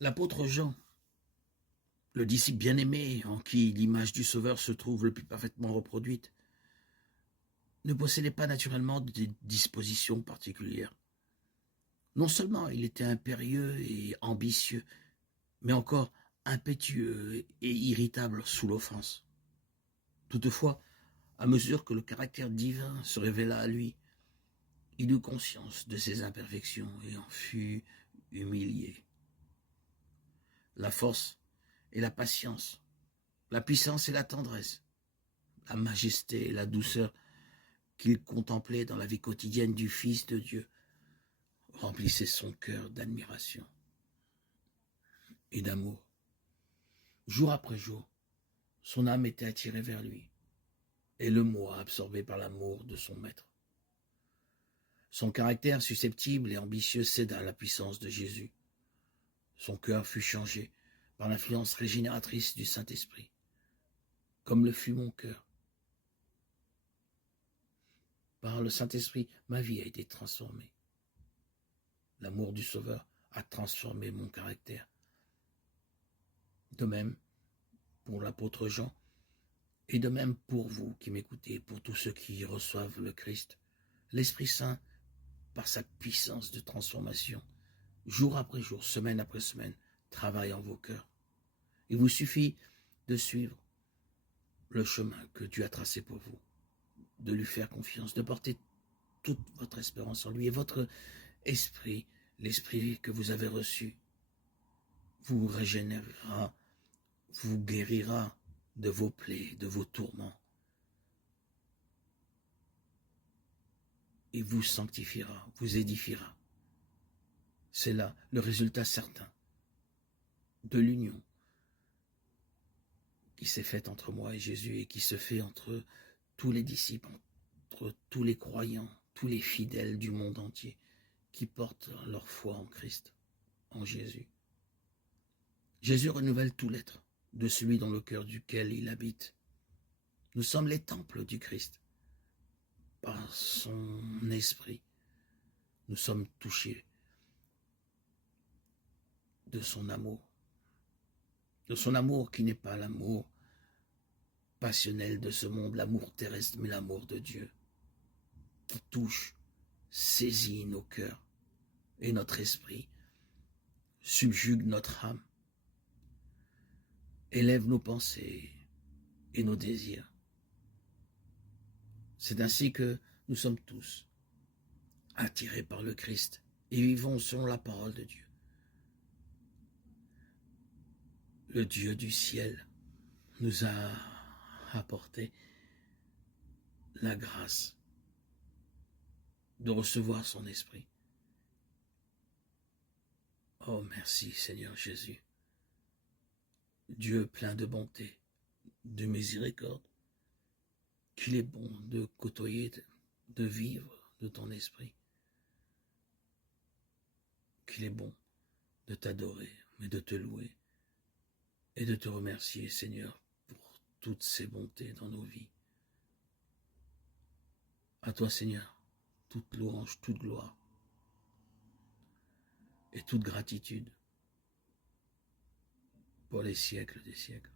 L'apôtre Jean, le disciple bien-aimé en qui l'image du Sauveur se trouve le plus parfaitement reproduite, ne possédait pas naturellement des dispositions particulières. Non seulement il était impérieux et ambitieux, mais encore impétueux et irritable sous l'offense. Toutefois, à mesure que le caractère divin se révéla à lui, il eut conscience de ses imperfections et en fut humilié. La force et la patience, la puissance et la tendresse, la majesté et la douceur qu'il contemplait dans la vie quotidienne du Fils de Dieu remplissaient son cœur d'admiration et d'amour. Jour après jour, son âme était attirée vers lui, et le moi absorbé par l'amour de son maître. Son caractère susceptible et ambitieux céda à la puissance de Jésus. Son cœur fut changé par l'influence régénératrice du Saint-Esprit, comme le fut mon cœur. Par le Saint-Esprit, ma vie a été transformée. L'amour du Sauveur a transformé mon caractère. De même pour l'apôtre Jean, et de même pour vous qui m'écoutez, pour tous ceux qui reçoivent le Christ, l'Esprit Saint, par sa puissance de transformation, jour après jour, semaine après semaine, travaille en vos cœurs. Il vous suffit de suivre le chemin que Dieu a tracé pour vous, de lui faire confiance, de porter toute votre espérance en lui, et votre esprit, l'esprit que vous avez reçu, vous régénérera, vous guérira de vos plaies, de vos tourments, et vous sanctifiera, vous édifiera. C'est là le résultat certain de l'union qui s'est faite entre moi et Jésus et qui se fait entre tous les disciples, entre tous les croyants, tous les fidèles du monde entier qui portent leur foi en Christ, en Jésus. Jésus renouvelle tout l'être de celui dans le cœur duquel il habite. Nous sommes les temples du Christ. Par son esprit, nous sommes touchés de son amour qui n'est pas l'amour passionnel de ce monde, l'amour terrestre, mais l'amour de Dieu, qui touche, saisit nos cœurs et notre esprit, subjugue notre âme, élève nos pensées et nos désirs. C'est ainsi que nous sommes tous attirés par le Christ et vivons selon la parole de Dieu. Le Dieu du ciel nous a apporté la grâce de recevoir son esprit. Oh, merci Seigneur Jésus, Dieu plein de bonté, de miséricorde, qu'il est bon de côtoyer, de vivre de ton esprit, qu'il est bon de t'adorer, mais de te louer et de te remercier, Seigneur, pour toutes ces bontés dans nos vies. À toi, Seigneur, toute louange, toute gloire et toute gratitude pour les siècles des siècles.